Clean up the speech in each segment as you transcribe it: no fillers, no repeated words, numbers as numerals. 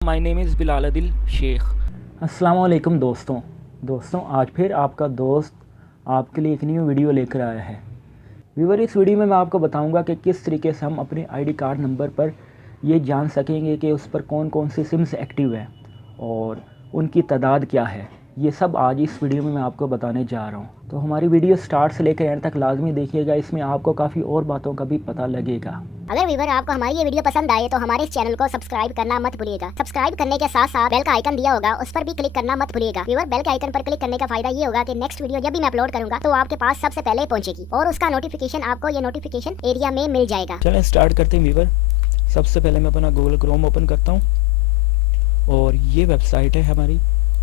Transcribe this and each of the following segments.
My name is Bilal Adil Sheikh. अस्सलाम वालेकुम दोस्तों आज फिर आपका दोस्त आपके लिए एक न्यू वीडियो लेकर आया है। व्यूअर, इस वीडियो में मैं आपको बताऊंगा कि किस तरीके से हम अपने आईडी कार्ड नंबर पर ये जान सकेंगे कि उस पर कौन कौन सी सिम्स एक्टिव हैं और उनकी तादाद क्या है। ये सब आज इस वीडियो में मैं आपको बताने जा रहा हूँ। तो हमारी वीडियो स्टार्ट से लेकर एंड तक लाजमी देखिएगा, इसमें आपको काफ़ी और बातों का भी पता लगेगा। अगर व्यूअर आपको हमारी ये वीडियो पसंद आए तो हमारे इस चैनल को सब्सक्राइब करना मत भूलिएगा। सब्सक्राइब करने के साथ साथ बेल का आइकन दिया होगा, उस पर भी क्लिक करना मत भूलिएगा। व्यूअर, बेल के आइकन पर क्लिक करने का फायदा ये होगा कि नेक्स्ट वीडियो जब भी मैं अपलोड करूंगा तो आपके पास सबसे पहले पहुंचेगी और उसका नोटिफिकेशन आपको ये नोटिफिकेशन एरिया में मिल जाएगा। चलें स्टार्ट करते हैं व्यूअर। सबसे पहले मैं अपना गूगल क्रोम ओपन करता हूँ और ये वेबसाइट है हमारी,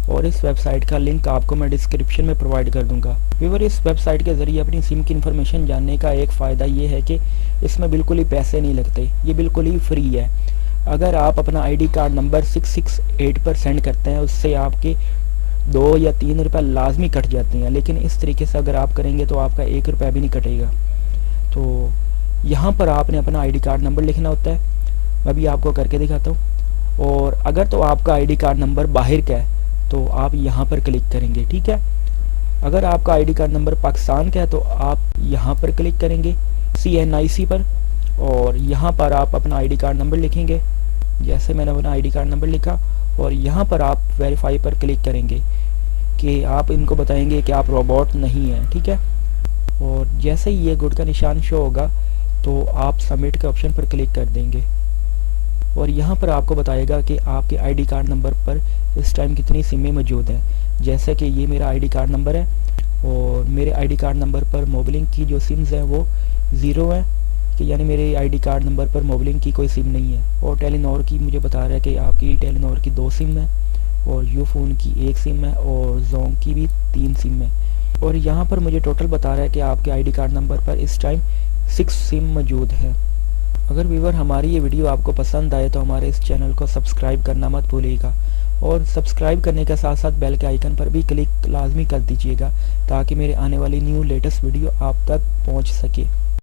और इस वेबसाइट का लिंक आपको मैं डिस्क्रिप्शन में प्रोवाइड कर दूंगा। व्यूअर, इस वेबसाइट के ज़रिए अपनी सिम की इन्फॉर्मेशन जानने का एक फ़ायदा ये है कि इसमें बिल्कुल ही पैसे नहीं लगते, ये बिल्कुल ही फ्री है। अगर आप अपना आईडी कार्ड नंबर 668 पर सेंड करते हैं उससे आपके 2 या 3 रुपये लाजमी कट जाते हैं, लेकिन इस तरीके से अगर आप करेंगे तो आपका 1 रुपया भी नहीं कटेगा। तो यहाँ पर आपने अपना आईडी कार्ड नंबर लिखना होता है, मैं भी आपको करके दिखाता हूँ। और अगर तो आपका आईडी कार्ड नंबर बाहर का है तो आप यहाँ पर क्लिक करेंगे, ठीक है। अगर आपका आईडी कार्ड नंबर पाकिस्तान का है तो आप यहाँ पर क्लिक करेंगे CNIC पर, और यहाँ पर आप अपना आईडी कार्ड नंबर लिखेंगे। जैसे मैंने अपना आईडी कार्ड नंबर लिखा और यहाँ पर आप वेरीफाई पर क्लिक करेंगे कि आप इनको बताएंगे कि आप रोबोट नहीं हैं, ठीक है। और जैसे ही ये गुड का निशान शो होगा तो आप सबमिट के ऑप्शन पर क्लिक कर देंगे और यहाँ पर आपको बताएगा कि आपके आईडी कार्ड नंबर पर इस टाइम कितनी सिमें मौजूद हैं। जैसे कि ये मेरा आईडी कार्ड नंबर है और मेरे आईडी कार्ड नंबर पर मोबलिंक की जो सिम्स हैं वो 0 है, कि यानी मेरे आईडी कार्ड नंबर पर मोबलिंक की कोई सिम नहीं है। और टेलीनॉर की मुझे बता रहा है कि आपकी टेलीनॉर की 2 सिम है और यूफोन की 1 सिम है और जोंग की भी 3 सिम है। और यहाँ पर मुझे टोटल बता रहा है कि आपके आईडी कार्ड नंबर पर इस टाइम 6 सिम मौजूद है। अगर व्यूअर हमारी ये वीडियो आपको पसंद आए तो हमारे इस चैनल को सब्सक्राइब करना मत भूलिएगा, और सब्सक्राइब करने के साथ साथ बेल के आइकन पर भी क्लिक लाजमी कर दीजिएगा ताकि मेरे आने वाली न्यू लेटेस्ट वीडियो आप तक पहुंच सके।